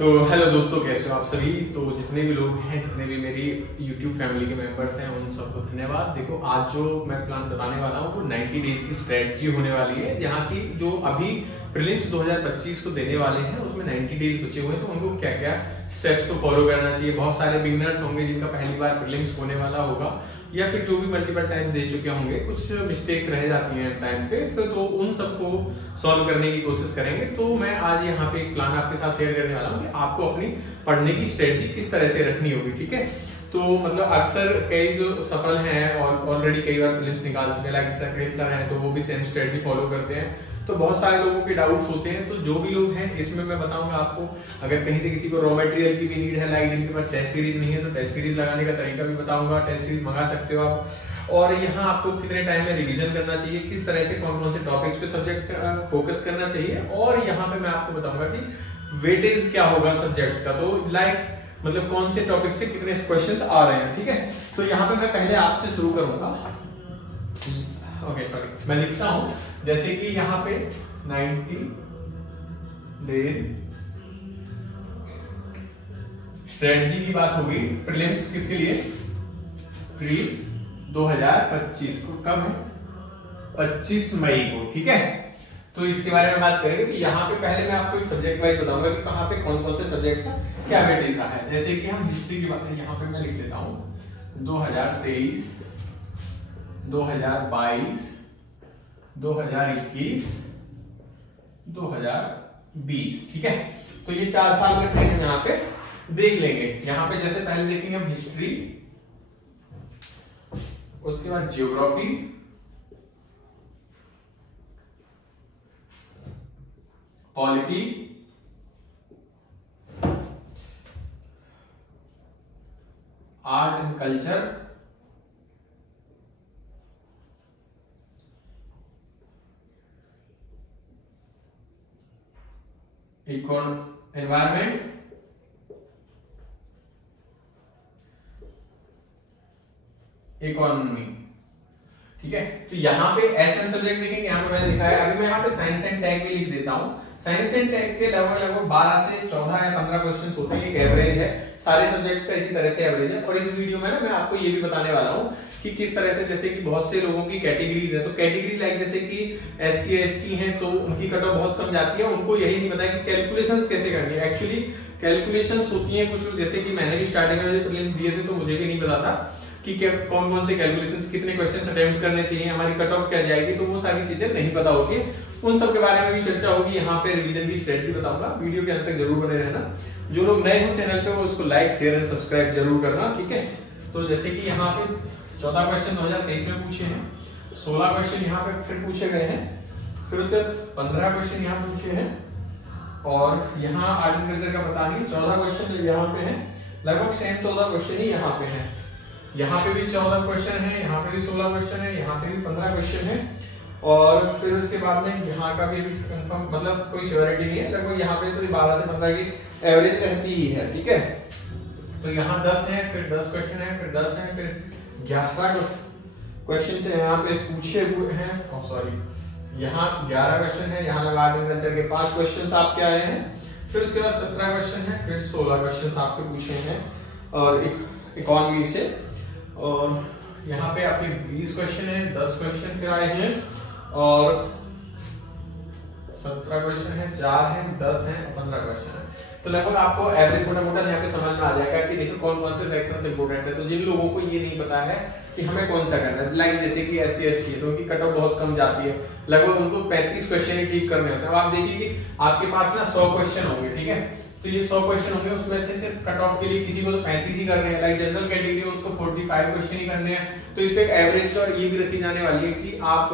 तो हेलो दोस्तों, कैसे हो आप सभी। तो जितने भी लोग हैं, जितने भी मेरी YouTube फैमिली के मेंबर्स हैं, उन सबको धन्यवाद। देखो, आज जो मैं प्लान बताने वाला हूँ वो 90 डेज की स्ट्रेटजी होने वाली है। यहाँ की जो अभी प्रीलिम्स 2025 को देने वाले हैं उसमें 90 डेज बचे हुए हैं, तो उनको क्या क्या स्टेप्स को फॉलो करना चाहिए। बहुत सारे बिगिनर्स होंगे जिनका पहली बार प्रीलिम्स होने वाला होगा, या फिर जो भी मल्टीपल टाइम दे चुके होंगे, कुछ मिस्टेक्स रह जाती हैं टाइम पे, फिर तो उन सबको सॉल्व करने की कोशिश करेंगे। तो मैं आज यहाँ पे एक प्लान आपके साथ शेयर करने वाला हूँ कि आपको अपनी पढ़ने की स्ट्रेटजी किस तरह से रखनी होगी। ठीक है, तो मतलब अक्सर कई जो सफल हैं और ऑलरेडी कई बार प्रीलिम्स निकाल चुके हैं, लाइक सर हैं, तो वो भी सेम स्ट्रेटजी फॉलो करते हैं। तो बहुत सारे लोगों के डाउट्स होते हैं, तो जो भी लोग हैं इसमें मैं बताऊंगा आपको। अगर कहीं से किसी को रॉ मटेरियल की भी नीड है, लाइक जिनके पास टेस्ट सीरीज नहीं है, तो टेस्ट सीरीज लगाने का तरीका भी बताऊंगा। टेस्ट सीरीज मंगा सकते हो आप। और यहाँ आपको कितने टाइम में रिवीजन करना चाहिए, किस तरह से कौन कौन से टॉपिक्स पे सब्जेक्ट फोकस करना चाहिए, और यहाँ पे मैं आपको बताऊंगा कि वेटेज क्या होगा सब्जेक्ट्स का। तो लाइक मतलब कौन से टॉपिक से कितने क्वेश्चंस आ रहे हैं। ठीक है, तो यहाँ पे मैं पहले आपसे शुरू करूंगा। ओके सॉरी, मैं लिखता हूं जैसे कि यहाँ पे 90 डेज स्ट्रेटजी की बात होगी। प्रीलिम्स किसके लिए? प्री 2025 को। कब है? 25 मई को। ठीक है, तो इसके बारे में बात करेंगे। कि यहाँ पे पहले मैं आपको एक सब्जेक्ट वाइज बताऊंगा कि कहाँ पे कौन कौन से सब्जेक्ट्स का क्या वेटेज रहा है। जैसे कि हम हिस्ट्री की बात करें, यहाँ पे मैं लिख लेता हूँ 2023, 2022, 2021, 2020। ठीक है, तो ये 4 साल रखते हैं यहाँ पे, देख लेंगे। यहाँ पे जैसे पहले देखेंगे हम हिस्ट्री, उसके बाद geography, polity, art and culture, environment, economy. ठीक है, तो यहाँ पे ऐसे सब्जेक्ट देखेंगे। यहाँ पे मैंने लिखा है, अभी मैं यहाँ पे साइंस एंड टेक भी लिख देता हूँ। साइंस एंड टेक के लगभग 12 से 14 या 15 क्वेश्चंस होते हैं, एक एवरेज है। सारे सब्जेक्ट्स का इसी तरह से एवरेज है। और इस वीडियो में ना मैं आपको ये भी बताने वाला हूँ कि किस तरह से, जैसे कि बहुत से लोगों की कैटेगरीज है, तो कैटेगरी लाइक जैसे कि SC ST हैं, तो उनकी कट ऑफ बहुत कम जाती है। उनको यही नहीं पता कि कैलकुलेशंस कैसे करनी है। एक्चुअली कैलकुलेशंस होती हैं कुछ, जैसे कि मैंने भी स्टार्टिंग में प्रीलिम्स दिए थे, तो मुझे भी नहीं पता था कि कौन कौन से कैलकुलेशंस, कितने क्वेश्चंस अटेम्प्ट करने चाहिए, हमारी कट ऑफ क्या जाएगी, तो वो सारी चीजें नहीं पता होती। उन सब के बारे में भी चर्चा होगी। यहाँ पे रिवीजन की स्ट्रेटजी बताऊंगा, वीडियो के अंत तक जरूर बने रहना। जो लोग नए हो चैनल पे वो उसको लाइक शेयर एंड सब्सक्राइब जरूर करना। ठीक है, तो जैसे कि यहाँ पे 14 क्वेश्चन 2023 में पूछे हैं, 16 क्वेश्चन यहाँ पे फिर पूछे गए हैं, फिर उससे 15 क्वेश्चन यहाँ पूछे हैं, और यहाँ आर्ट एंड कल्चर का पता नहीं 14 क्वेश्चन यहाँ पे है, लगभग सेम 14 क्वेश्चन ही यहाँ पे है। यहाँ पे भी 14 क्वेश्चन है, यहाँ पे भी 16 क्वेश्चन है, यहाँ पे भी 15 क्वेश्चन है, और फिर उसके बाद में यहाँ का भी कंफर्म, मतलब कोई श्योरिटी नहीं है। लगभग यहाँ पे तो 12 से 15 की एवरेज रहती ही है। ठीक है, तो यहाँ 10 है, फिर 10 क्वेश्चन है, फिर 10 है, फिर 11 क्वेश्चन से यहाँ पे पूछे हुए हैं। सॉरी, यहाँ 11 क्वेश्चन है, यहाँ लगा आर्ट एंड कल्चर के 5 क्वेश्चन आपके आए हैं, फिर उसके बाद 17 क्वेश्चन है, फिर 16 क्वेश्चन आपके पूछे हैं, और इकोनॉमी से। और यहाँ पे आपके 20 क्वेश्चन है, 10 क्वेश्चन फिर आए हैं, और 17 क्वेश्चन है, 4 है, 10 है, 15 क्वेश्चन है। तो लगभग आपको एवरेज मोटा मोटा यहाँ पे समझ में आ जाएगा कि देखो कौन कौन से सेक्शन इंपोर्टेंट है। तो जिन लोगों को ये नहीं पता है कि हमें कौन सा करना है, लाइक जैसे कि SC ST है, तो उनकी कट ऑफ बहुत कम जाती है, लगभग उनको 35 क्वेश्चन ही ठीक करने होते हैं। अब आप देखिए कि आपके पास ना 100 क्वेश्चन होंगे। ठीक है, तो ये 100 क्वेश्चन होंगे, उसमें से सिर्फ कट ऑफ के लिए किसी को तो 35 ही करने हैं, लाइक जनरल कैटेगरी है उसको 45 क्वेश्चन ही करने हैं। तो इस पे एक एवरेज और ये भी रखी जाने वाली है कि आप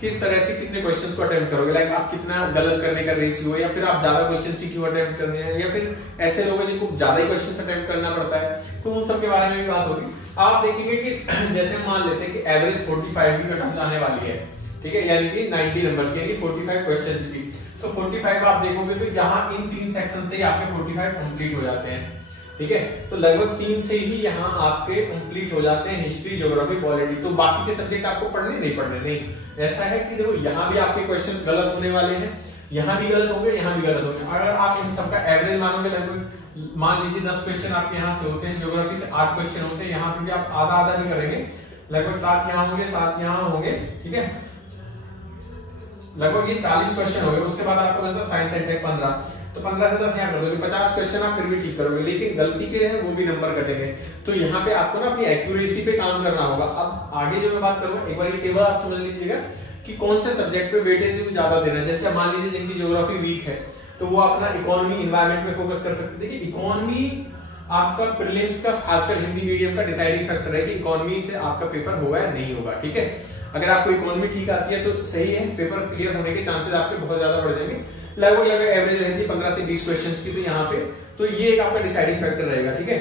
किस तरह से कितने क्वेश्चंस को अटेम्प्ट करोगे, लाइक आप कितना गलत करने का रेशियो है, या फिर आप ज्यादा क्वेश्चन ही क्यों अटेम्प्ट करने हैं, या फिर ऐसे लोग हैं जिनको ज्यादा ही क्वेश्चन अटेम्प्ट करना पड़ता है। तो उन सब के बारे में भी बात होगी। आप देखेंगे कि जैसे मान लेते हैं कि एवरेज 45 की कट ऑफ जाने वाली है। ठीक है, यानी कि 90 नंबर्स की, 45 क्वेश्चंस की। तो 45 आप देखोगे तो यहाँ इन 3 सेक्शन से ही आपके 45 कंप्लीट हो जाते हैं। ठीक है, तो लगभग 3 से ही यहाँ आपके कंप्लीट हो जाते हैं, हिस्ट्री, ज्योग्राफी, पॉलिटी। तो बाकी के सब्जेक्ट आपको पढ़ने नहीं, ऐसा है कि देखो यहाँ भी आपके क्वेश्चंस गलत होने वाले हैं, यहाँ भी गलत होंगे, यहाँ भी गलत होंगे। अगर आप इन सबका एवरेज मानोगे, लगभग मान लीजिए 10 क्वेश्चन आपके यहाँ से होते हैं, ज्योग्राफी से 8 क्वेश्चन होते हैं, यहाँ पे भी आप आधा आधा भी करेंगे, लगभग 7 यहाँ होंगे, 7 यहाँ होंगे, ठीक है, लगभग ये 40 क्वेश्चन हो गए। उसके बाद आपको बचता साइंस एंड टेक 15, तो 15 से 10 यहाँ कर दोगे, 50 क्वेश्चन आप फिर भी ठीक करोगे, लेकिन गलती के हैं वो भी नंबर कटेंगे। तो यहाँ पे आपको ना अपनी एक्यूरेसी पे काम करना होगा। अब आगे जो मैं बात करूंगा, एक बार ये टेबल आप समझ लीजिएगा कि कौन से सब्जेक्ट पे वेटेज ज्यादा देना है। जैसे मान लीजिए जिनकी ज्योग्राफी वीक है तो वो अपना इकोनॉमी एनवायरनमेंट पे फोकस कर सकते हैं। देखिए इकोनॉमी आपका प्रीलिम्स का, खासकर हिंदी मीडियम का डिसाइडिंग फैक्टर है कि इकोनॉमी से आपका पेपर होगा या नहीं होगा, ठीक है। अगर आपको इकोनॉमी ठीक आती है तो सही है, पेपर क्लियर होने के चांसेस आपके बहुत ज्यादा बढ़ जाएंगे। लगभग एवरेज रहती है 15 से 20 क्वेश्चंस की, तो यहाँ पे तो ये एक आपका डिसाइडिंग फैक्टर रहेगा, ठीक है।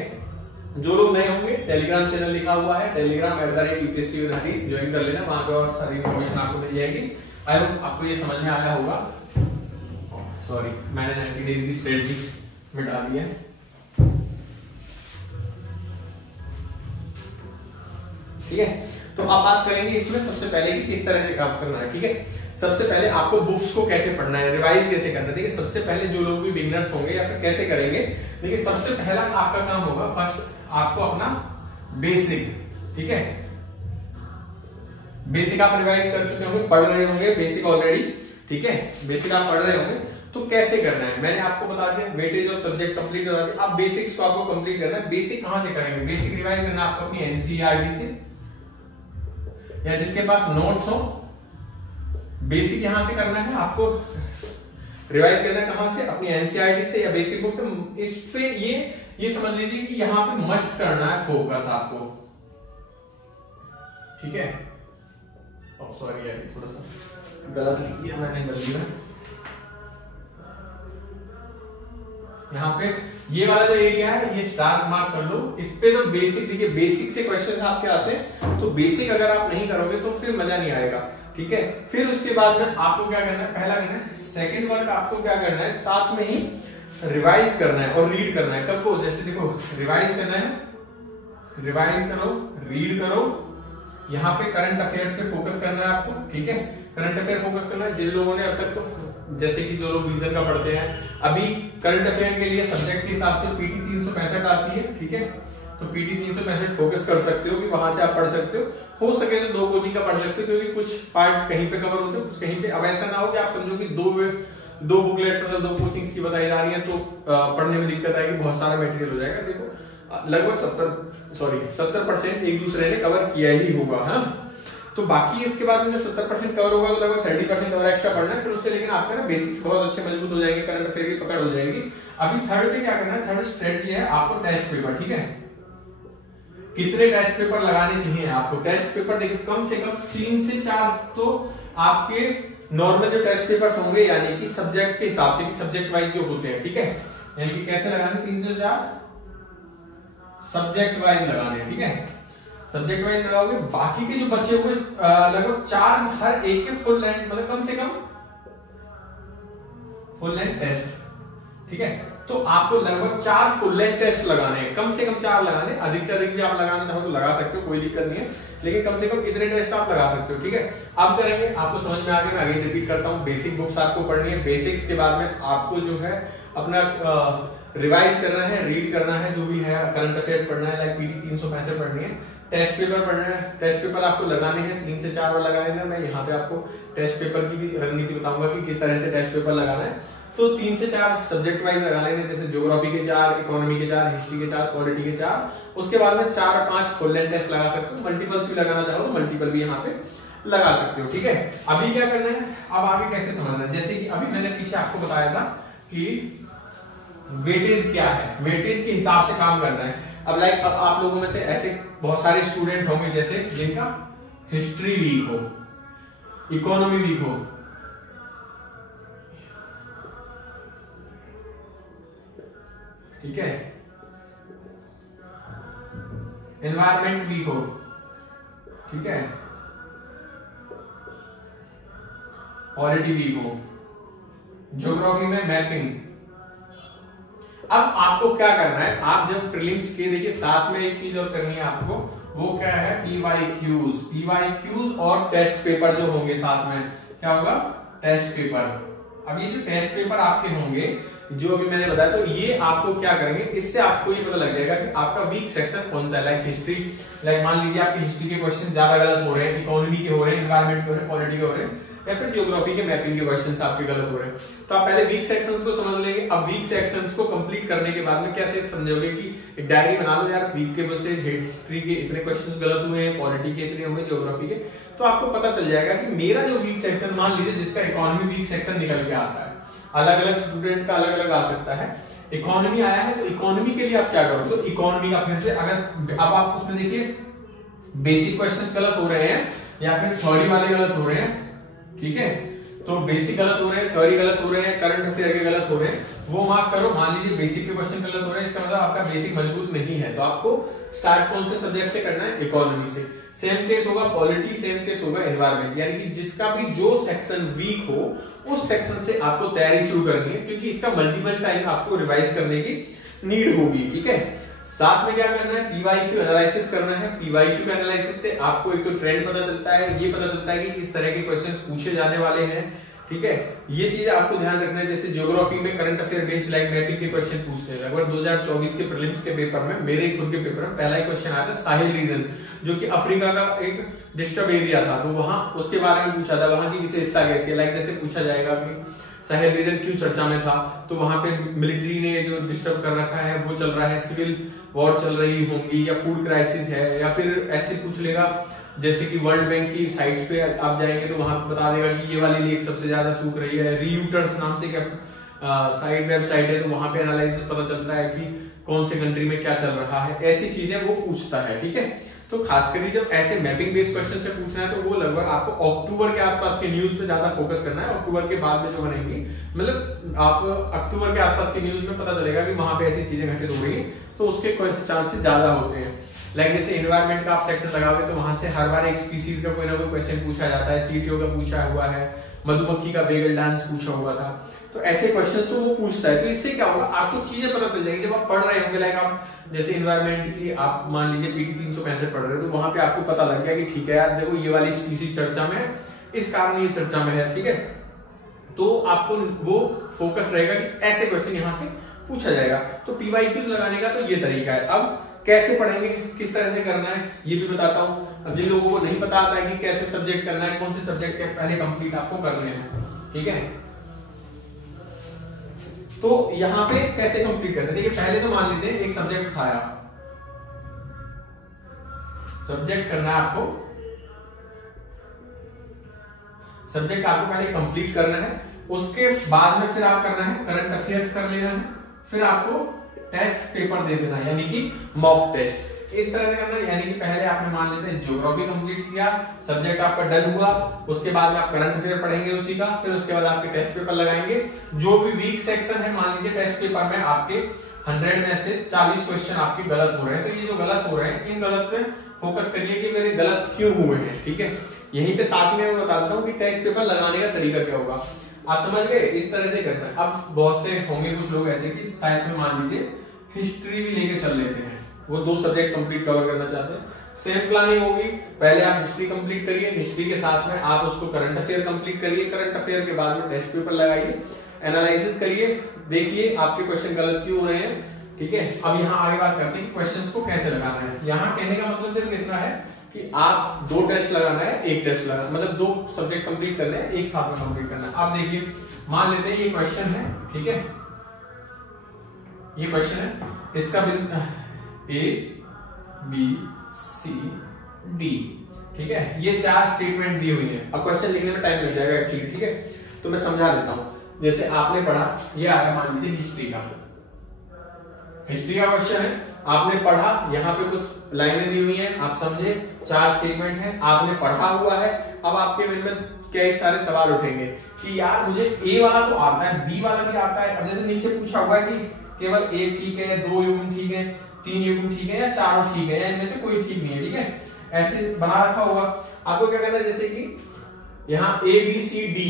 जो लोग नए होंगे, टेलीग्राम चैनल लिखा हुआ है, telegram@UPSC ज्वाइन कर लेना, वहां पे और सारी इन्फॉर्मेशन आपको मिल जाएगी। आई होप आपको ये समझ में आ गया होगा। सॉरी, मैंने 90 डेज की स्ट्रेटजी मिटा दी है। ठीक है, तो अब बात करेंगे इसमें सबसे पहले कि किस तरह से काम करना है, ठीक है। सबसे पहले आपको बुक्स को कैसे पढ़ना है, रिवाइज कैसे करना है। देखिए सबसे पहले जो लोग भी बिगिनर्स होंगे या फिर कैसे करेंगे, देखिए सबसे पहला आपका काम होगा, फर्स्ट आपको अपना बेसिक, ठीक है, बेसिक आप रिवाइज कर चुके होंगे, पढ़ रहे होंगे बेसिक ऑलरेडी, ठीक है, बेसिक आप पढ़ रहे होंगे। तो कैसे करना है मैंने आपको बता दिया, वेटेज ऑफ सब्जेक्ट कंप्लीट बता दिया। अब बेसिक्स को आपको कंप्लीट करना है। बेसिक कहां से करेंगे, बेसिक रिवाइज करना है आपको अपनी एनसीईआरटी से, या जिसके पास नोट्स हो, बेसिक यहां से करना है आपको। रिवाइज करना है कहां से, अपनी एनसीईआरटी से या बेसिक बुक से। इस पे ये समझ लीजिए कि यहां पे मस्ट करना है फोकस आपको, ठीक है। सॉरी यार, थोड़ा सा गलत लिख दिया मैंने, बदली में यहाँ पे ये वाला जो एरिया है ये स्टार मार्क कर लो। इस पे तो बेसिक, देखिए बेसिक से क्वेश्चन आपके आते हैं, तो बेसिक अगर आप नहीं करोगे तो फिर मजा नहीं आएगा, ठीक है। फिर उसके बाद में आपको क्या करना है, पहला करना है, सेकंड वर्क आपको क्या करना है, साथ में ही रिवाइज करना है और रीड करना है। कब को, जैसे देखो रिवाइज करना है, रिवाइज करो, रीड करो, यहाँ पे करंट अफेयर्स पे फोकस करना है आपको, ठीक है। करंट अफेयर फोकस करना है। जिन लोगों ने अब तक तो जैसे कि जो लोग विजन का पढ़ते हैं, अभी करंट अफेयर के लिए सब्जेक्ट के हिसाब से पीटी 365 आती है, ठीक है। तो पीटी 365 फोकस कर सकते हो कि वहां से आप पढ़ सकते हो सके तो 2 कोचिंग का पढ़ सकते हो, क्योंकि कुछ पार्ट कहीं पे कवर होते हैं, कुछ कहीं पे। अब ऐसा ना हो कि आप समझो कि दो बुकलेट्स मतलब 2 कोचिंग्स की बताई जा रही है, तो पढ़ने में दिक्कत आएगी, बहुत सारा मटेरियल हो जाएगा। देखो लगभग 70% एक दूसरे ने कवर किया ही होगा, हाँ। तो बाकी इसके बाद में जब 70% कवर होगा तो लगभग 30% और एक्स्ट्रा पढ़ना है फिर उससे, लेकिन आपका ना बेसिक्स बहुत अच्छे मजबूत हो जाएंगे, करंट अफेयर की पकड़ हो जाएगी। अभी थर्ड पे क्या करना है, थर्ड स्ट्रेटजी है आपको टेस्ट पेपर, ठीक है। कितने टेस्ट पेपर लगाने चाहिए आपको, टेस्ट पेपर देखिए कम से कम 3 से 4 तो आपके नॉर्मल जो टेस्ट पेपर्स होंगे, यानी कि सब्जेक्ट के हिसाब से, कि सब्जेक्ट वाइज जो होते हैं, ठीक है। यानी कि कैसे लगाने, 3 से 4 सब्जेक्ट वाइज लगाने, ठीक है। सब्जेक्ट वाइज लगाओगे, बाकी के जो बचे हुए लगभग 4 हर एक के फुल लेंथ, मतलब कम से कम फुल लेंथ टेस्ट, ठीक है। तो आपको लगभग 4 फुल लेंथ टेस्ट लगाने हैं, कम से कम 4 लगाने, अधिक से अधिक भी आप लगाना चाहो तो लगा सकते हो, कोई दिक्कत नहीं है, लेकिन कम से कम इतने टेस्ट आप लगा सकते हो, ठीक है। अब करेंगे, आपको समझ में आ गया, मैं अगेन रिपीट करता हूं, बेसिक बुक्स आपको पढ़नी है। बेसिक्स के बाद में आपको जो है अपना रिवाइज करना है, रीड करना है, जो भी है करंट अफेयर्स पढ़ना है, लाइक पीटी 365 पढ़नी है, टेस्ट पेपर पढ़ना है। टेस्ट पेपर आपको लगाने हैं, 3 से 4 बार लगाने हैं। मैं यहाँ पे आपको टेस्ट पेपर की भी रणनीति बताऊंगा कि किस तरह से टेस्ट पेपर लगाना है। तो 3 से 4 सब्जेक्ट वाइज लगाने हैं, जैसे ज्योग्राफी के 4, इकोनॉमी के 4, हिस्ट्री के 4, पॉलिटी के 4। उसके बाद में 4-5 फुल लेंथ टेस्ट लगा सकते हो। मल्टीपल्स भी लगाना चाहो तो मल्टीपल भी यहाँ पे लगा सकते हो, ठीक है। अभी क्या करना है, अब आगे कैसे समझना है, जैसे कि अभी मैंने पीछे आपको बताया था कि वेटेज क्या है, वेटेज के हिसाब से काम करना है। अब लाइक अब आप लोगों में से ऐसे बहुत सारे स्टूडेंट होंगे जैसे जिनका हिस्ट्री वीक हो, इकोनॉमी वीक हो, ठीक है, एनवायरमेंट वीक हो, ठीक है, पॉलिटी वीक हो, ज्योग्राफी में मैपिंग। अब आपको क्या करना है, आप जब प्रीलिम्स के, देखिए साथ में एक चीज और करनी है आपको, वो क्या है, पीवाईक्यूज और टेस्ट पेपर जो होंगे साथ में, क्या होगा, टेस्ट पेपर, अब ये जो टेस्ट पेपर आपके होंगे जो अभी मैंने बताया, तो ये आपको क्या करेंगे, इससे आपको ये पता लग जाएगा कि आपका वीक सेक्शन कौन सा है। लाइक हिस्ट्री, लाइक मान लीजिए आपके हिस्ट्री के क्वेश्चन ज्यादा गलत हो रहे हैं, इकोनॉमी के हो रहे हैं, एनवायरमेंट के हो रहे हैं, पॉलिटी के हो रहे हैं, या फिर ज्योग्राफी के मैपिंग के क्वेश्चंस आपके गलत हो रहे हैं। तो आप पहले वीक सेक्शंस को समझ लेंगे। अब वीक सेक्शंस को कंप्लीट करने के बाद में कैसे समझोगे कि एक डायरी बना लो यार, वीक के वजह से हिस्ट्री के इतने क्वेश्चंस गलत हुए हैं, पॉलिटी के इतने हुए, ज्योग्राफी के, तो आपको पता चल जाएगा कि मेरा जो वीक सेक्शन, मान लीजिए जिसका इकोनॉमी वीक सेक्शन निकल के आता है, अलग अलग स्टूडेंट का अलग अलग आ सकता है। इकोनॉमी आया है तो इकोनॉमी के लिए आप क्या करोगे, तो इकोनॉमी का फिर से अगर अब आप उसमें देखिए बेसिक क्वेश्चंस गलत हो रहे हैं या फिर थ्योरी वाले गलत हो रहे हैं, ठीक है, तो बेसिक गलत हो रहे हैं, थ्योरी गलत हो रहे हैं, करंट अफेयर के गलत हो रहे हैं, वो मार्क करो। मान लीजिए बेसिक के क्वेश्चन गलत हो रहे हैं, इसका मतलब आपका बेसिक मजबूत नहीं है, तो आपको स्टार्ट कौन से सब्जेक्ट से करना है, इकोनॉमी से। सेम केस होगा पॉलिटी, सेम केस होगा एनवायरमेंट, यानी कि जिसका भी जो सेक्शन वीक हो उस सेक्शन से आपको तैयारी शुरू करनी है, क्योंकि इसका मल्टीपल टाइम आपको रिवाइज करने की नीड होगी, ठीक है। साथ में क्या करना है, पीवाईक्यू एनालिसिस करना है। पीवाईक्यू एनालिसिस से आपको एक तो ट्रेंड पता चलता है, ये पता चलता है कि किस तरह के क्वेश्चंस पूछे जाने वाले हैं, ठीक है। ये चीजें आपको ध्यान रखना है। जैसे ज्योग्राफी में current affair based like mapping के क्वेश्चन पूछते हैं। लगभग 2024 के प्रीलिम्स के पेपर में, मेरे खुद के पेपर में पहला ही क्वेश्चन आया था साहिल रीजन, जो कि अफ्रीका का एक डिस्टर्ब एरिया था, तो वहां उसके बारे में पूछा था, वहां की विशेषता कैसी है। लाइक जैसे पूछा जाएगा कि साहिल रीजन क्यों चर्चा में था, तो वहां पे मिलिट्री ने जो डिस्टर्ब कर रखा है वो चल रहा है, सिविल वॉर चल रही होंगी, या फूड क्राइसिस है, या फिर ऐसे पूछ लेगा जैसे कि वर्ल्ड बैंक की साइट्स पे आप जाएंगे तो वहां पे बता देगा कि ये वाली लेक सबसे ज्यादा सूख रही है। रीयूटर्स नाम से क्या साइट वेबसाइट है, तो वहां पे एनालिसिस पता चलता है कि कौन से कंट्री में क्या चल रहा है, ऐसी चीजें वो पूछता है, ठीक है। तो खासकर जब ऐसे मैपिंग बेस्ड क्वेश्चन से पूछना है तो वो लगभग आपको अक्टूबर के आसपास के न्यूज पे ज्यादा फोकस करना है। अक्टूबर के बाद में जो बनेगी, मतलब आप अक्टूबर के आसपास के न्यूज में पता चलेगा कि वहां पे ऐसी चीजें घटित हो रही है, तो उसके चांसेस ज्यादा होते हैं। लाइक जैसे एनवायरमेंट का आप सेक्शन लगाओगे तो वहां से हर बार एक स्पीसीज का कोई ना कोई क्वेश्चन पूछा जाता है, चींटियों का पूछा हुआ है, मधुमक्खी का बेगल डांस पूछा हुआ था, तो ऐसे क्वेश्चंस तो वो पूछता है। तो इससे क्या होगा, आपको चीजें पता चल जाएंगी जब आप पढ़ रहे होंगे। लाइक आप जैसे एनवायरमेंट की आप मान लीजिए पीटी 365 पढ़ रहे हो, तो वहां पे आपको पता लग गया कि ठीक है यार देखो ये वाली स्पीसीज चर्चा में है, इस कारण ये चर्चा में है, ठीक है। तो आपको वो फोकस रहेगा कि ऐसे क्वेश्चन यहां से पूछा जाएगा। तो पीवाईक्यूज लगाने का तो ये तरीका है। अब कैसे पढ़ेंगे, किस तरह से करना है, ये भी बताता हूं। अब जिन लोगों को नहीं पता आता है कि कैसे सब्जेक्ट करना है, कौन से सब्जेक्ट के पहले कंप्लीट आपको करने हैं, ठीक है। तो यहां पे कैसे कंप्लीट करते हैं, देखिए पहले तो मान लेते हैं एक सब्जेक्ट उठाया, सब्जेक्ट करना है आपको, सब्जेक्ट आपको पहले कंप्लीट करना है। उसके बाद में फिर आप करना है करंट अफेयर्स कर लेना है, फिर आपको टेस्ट पेपर दे देना है, यानी कि मॉक टेस्ट। इस तरह से करना है, यानी कि पहले आपने मान लेते हैं ज्योग्राफी कंप्लीट किया, सब्जेक्ट आपका डन हुआ, उसके बाद आप करंट अफेयर पढ़ेंगे उसी का, फिर उसके बाद आपके टेस्ट पेपर लगाएंगे। जो भी वीक सेक्शन है, मान लीजिए टेस्ट पेपर में आपके 100 में से 40 क्वेश्चन आपके गलत हो रहे हैं, तो ये जो गलत हो रहे हैं इन गलत पे फोकस करिए कि मेरे गलत क्यों हुए हैं, ठीक है। यहीं पे साथ में मैं बताता हूँ कि टेस्ट पेपर लगाने का तरीका क्या होगा, आप समझ गए। इस तरह से करना है। अब बहुत से होंगे कुछ लोग ऐसे कि शायद में मान लीजिए हिस्ट्री भी लेके चल लेते हैं, वो 2 सब्जेक्ट कंप्लीट कवर करना चाहते हैं। सेम प्लानिंग होगी, पहले आप हिस्ट्री कंप्लीट करिए, हिस्ट्री के साथ में आप उसको करंट अफेयर कंप्लीट करिए, करंट अफेयर के बाद में टेस्ट पेपर लगाइए, एनालिसिस करिए, देखिए आपके क्वेश्चन गलत क्यों हो रहे हैं, ठीक है। अब यहाँ आगे बात करते हैं कि क्वेश्चंस को कैसे लगाना है। यहाँ कहने का मतलब सिर्फ इतना है कि आप 2 टेस्ट लगाना है, एक टेस्ट लगाना, मतलब 2 सब्जेक्ट कंप्लीट करने हैं, एक साथ में कंप्लीट करना है। आप देखिए मान लेते हैं ये क्वेश्चन है, ठीक है, ये क्वेश्चन है, इसका A B C D, ठीक है, ये 4 स्टेटमेंट दी हुई है। अब क्वेश्चन लिखने में टाइम लग जाएगा एक्चुअली, ठीक है, तो मैं समझा देता हूं। जैसे आपने पढ़ा, ये आया मान लीजिए हिस्ट्री का क्वेश्चन है, आपने पढ़ा, यहाँ पे कुछ लाइनें दी हुई हैं, आप समझे, 4 स्टेटमेंट है, आपने पढ़ा हुआ है। अब आपके मन में कई सारे सवाल उठेंगे कि यार मुझे ए वाला तो आता है, बी वाला भी आता है। अब जैसे नीचे पूछा हुआ है कि केवल एक ठीक है, 2 युग्म ठीक है, 3 युग्म ठीक है, या चारों ठीक है, या इनमें से कोई ठीक नहीं है, ठीक है, ऐसे बना रखा होगा। आपको क्या करना है, जैसे कि यहाँ A B C D,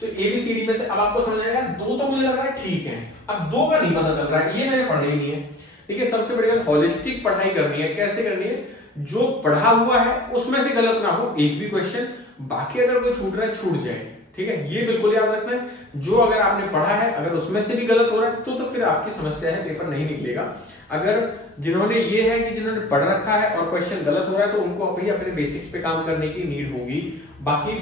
तो A B C D में से अब आपको समझ आएगा 2 तो मुझे लग रहा है ठीक है, अब 2 का नहीं पता चल रहा है, ये मैंने पढ़ा ही नहीं है, ठीक है। सबसे बड़ी बात होलिस्टिक पढ़ाई करनी है। कैसे करनी है, जो पढ़ा हुआ है उसमें से गलत ना हो एक भी क्वेश्चन, बाकी अगर कोई छूट रहा है छूट जाए, ठीक है, ये बिल्कुल याद रखना है। जो अगर आपने पढ़ा है अगर उसमें से भी गलत हो रहा है तो फिर आपकी समस्या है, पेपर नहीं निकलेगा। अगर जिन्होंने ये है कि जिन्होंने पढ़ रखा है और क्वेश्चन गलत हो रहा है तो उनको अपने बेसिक्स पे काम करने की नीड होगी। बाकी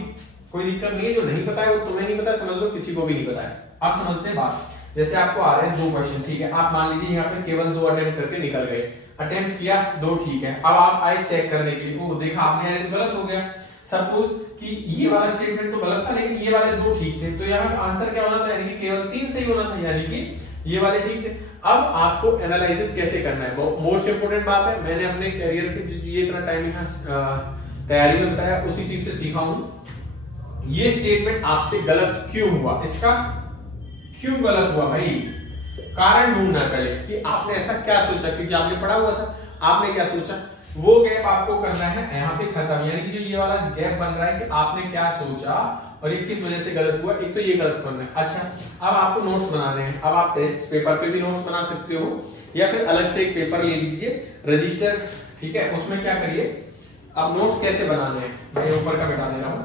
कोई दिक्कत नहीं है, जो नहीं पता है वो तुम्हें नहीं पता, समझ लो किसी को भी नहीं पता है। आप समझते हैं बात? जैसे आपको आ रहे हैं 2 क्वेश्चन, ठीक है, आप मान लीजिए यहाँ पे केवल 2 अटेम्प्ट करके निकल गए, अटेम्प्ट किया 2 ठीक है, अब आप आए चेक करने के लिए, वो देखा आपने यार गलत हो गया। सपोज कि ये वाला स्टेटमेंट तो गलत था लेकिन ये वाले 2 ठीक थे, तो यहाँ आंसर क्या होना था, यानी कि केवल 3 सही होना था, यानी कि ये वाले ठीक थे। अब आपको एनालिसिस कैसे करना है, मोस्ट इंपोर्टेंट बात है। मैंने अपने करियर के ये इतना टाइम यहाँ तैयारी में बताया, उसी चीज से सीखा हूं। ये स्टेटमेंट आपसे गलत क्यों हुआ, इसका क्यों गलत हुआ भाई, कारण ढूंढना पहले कि आपने ऐसा क्या सोचा, क्योंकि आपने पढ़ा हुआ था, आपने क्या सोचा, वो गैप आपको करना है यहाँ पे खत्म। यानी कि जो ये वाला गैप बन रहा है कि आपने क्या सोचा और ये किस वजह से गलत हुआ, एक तो ये गलत करना है। अच्छा, अब आपको नोट्स बनाने हैं। अब आप टेस्ट पेपर पे भी नोट्स बना सकते हो या फिर अलग से एक पेपर ले लीजिए रजिस्टर, ठीक है, उसमें क्या करिए, अब नोट्स कैसे बनाने हैं मैं ऊपर का बता दे रहा हूँ।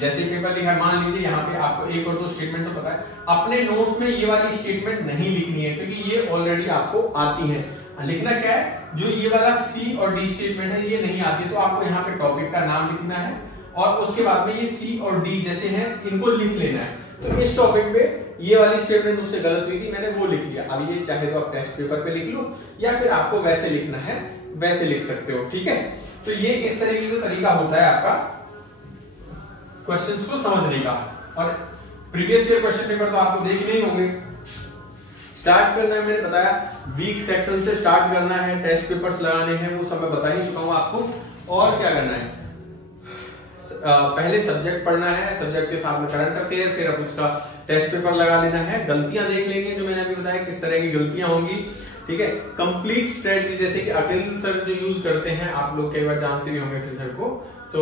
जैसे पेपर लिखा है, मान लीजिए यहाँ पे आपको 1 और 2 स्टेटमेंट तो पता है, अपने नोट्स में ये वाली स्टेटमेंट नहीं लिखनी है क्योंकि ये ऑलरेडी आपको आती है। लिखना क्या है, जो ये वाला सी और डी स्टेटमेंट है ये नहीं आती, तो आपको यहाँ पे टॉपिक का नाम लिखना है और उसके बाद में ये सी और डी जैसे हैं इनको लिख लेना है। तो इस टॉपिक पे ये वाली स्टेटमेंट मुझसे गलत हुई थी, मैंने वो लिख लिया। अब ये चाहे तो आप टेस्ट पेपर पे लिख लो या फिर आपको वैसे लिखना है वैसे लिख सकते हो, ठीक है। तो ये इस तरीके से तरीका होता है आपका क्वेश्चंस को समझने का। और प्रीवियस ईयर क्वेश्चन पेपर तो आपको देखने ही होंगे। स्टार्ट करना है, मैंने बताया वीक सेक्शन से स्टार्ट करना है, टेस्ट पेपर्स लगाने हैं, वो सब मैं बता ही चुका हूं आपको। और क्या करना है, पहले सब्जेक्ट पढ़ना है, सब्जेक्ट के साथ में करंट अफेयर, फिर अब उसका टेस्ट पेपर लगा लेना है, गलतियां देख लेंगे जो मैंने अभी बताया किस तरह की गलतियां होंगी, ठीक है। कंप्लीट स्ट्रेटजी जैसे कि अखिल सर जो यूज करते हैं, आप लोग कई बार जानते भी होंगे अखिल सर को, तो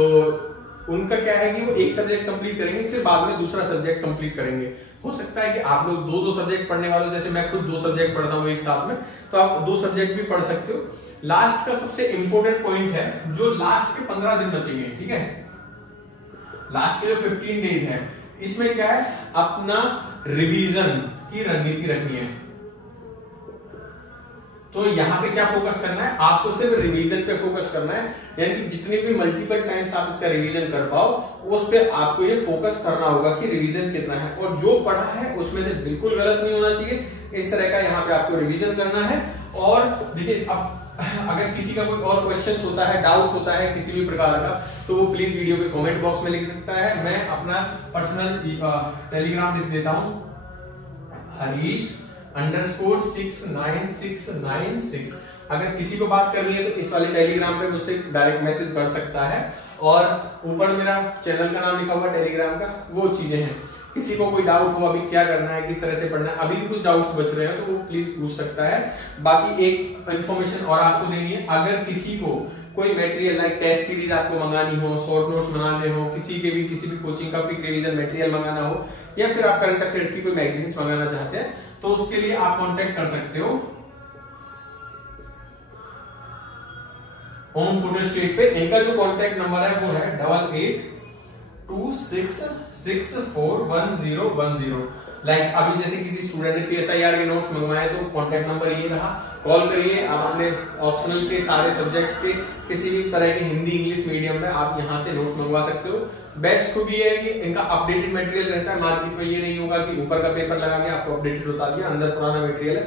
उनका क्या है कि वो एक सब्जेक्ट कंप्लीट करेंगे फिर बाद में दूसरा सब्जेक्ट कंप्लीट करेंगे। हो सकता है कि आप लोग 2-2 सब्जेक्ट पढ़ने वालों, जैसे मैं खुद 2 सब्जेक्ट पढ़ता हूँ एक साथ में, तो आप 2 सब्जेक्ट भी पढ़ सकते हो। लास्ट का सबसे इंपॉर्टेंट पॉइंट है जो लास्ट के 15 दिन बचेंगे, ठीक है, लास्ट के जो 15 डेज है, इसमें क्या है, अपना रिवीजन की रणनीति रखनी है। तो यहाँ पे क्या फोकस करना है, आपको सिर्फ रिवीजन पे फोकस करना है, यानी कि जितने भी मल्टीपल टाइम्स आप इसका रिवीजन कर पाओ उस पे आपको ये फोकस करना होगा कि रिवीजन कितना है, और जो पढ़ा है उसमें से बिल्कुल गलत नहीं होना चाहिए। इस तरह का यहाँ पे आपको रिवीजन करना है। और देखिए, अब अगर किसी का कोई और क्वेश्चन होता है, डाउट होता है किसी भी प्रकार का, तो वो प्लीज वीडियो के कमेंट बॉक्स में लिख सकता है। मैं अपना पर्सनल टेलीग्राम लिख देता हूँ, Harish_69696। अगर किसी को बात करनी है तो इस वाले टेलीग्राम पे मुझसे डायरेक्ट मैसेज कर सकता है, और ऊपर मेरा चैनल का नाम लिखा हुआ टेलीग्राम का, वो चीजें हैं। किसी को कोई डाउट हो अभी क्या करना है, किस तरह से पढ़ना है, अभी भी कुछ डाउट्स बच रहे हो तो वो प्लीज पूछ सकता है। बाकी एक इन्फॉर्मेशन और आपको देनी है, अगर किसी को कोई मटेरियल लाइक टेस्ट सीरीज आपको मंगानी हो, शॉर्ट नोट्स बनाने हो, किसी भी कोचिंग का क्विक रिवीजन मटेरियल मंगाना हो, या फिर आप करंट अफेयर्स की कोई मैगजीन्स मंगाना चाहते हैं, तो उसके लिए आप कांटेक्ट कर सकते हो होम फोटो स्टेट पे। इनका जो कांटेक्ट नंबर है वो है 8826641010। लाइक अभी जैसे किसी स्टूडेंट ने PSIR के नोट्स मंगवाए तो कांटेक्ट नंबर ये रहा, कॉल करिए। आप अपने ऑप्शनल के सारे सब्जेक्ट्स के किसी भी तरह के हिंदी इंग्लिश मीडियम में आप यहाँ से नोट्स मंगवा सकते हो। बेस्ट खूबी है कि इनका अपडेटेड मटेरियल रहता है, मार्केट में ये नहीं होगा कि ऊपर का पेपर लगा के आपको अपडेटेड बता दिया, अंदर पुराना मटेरियल है।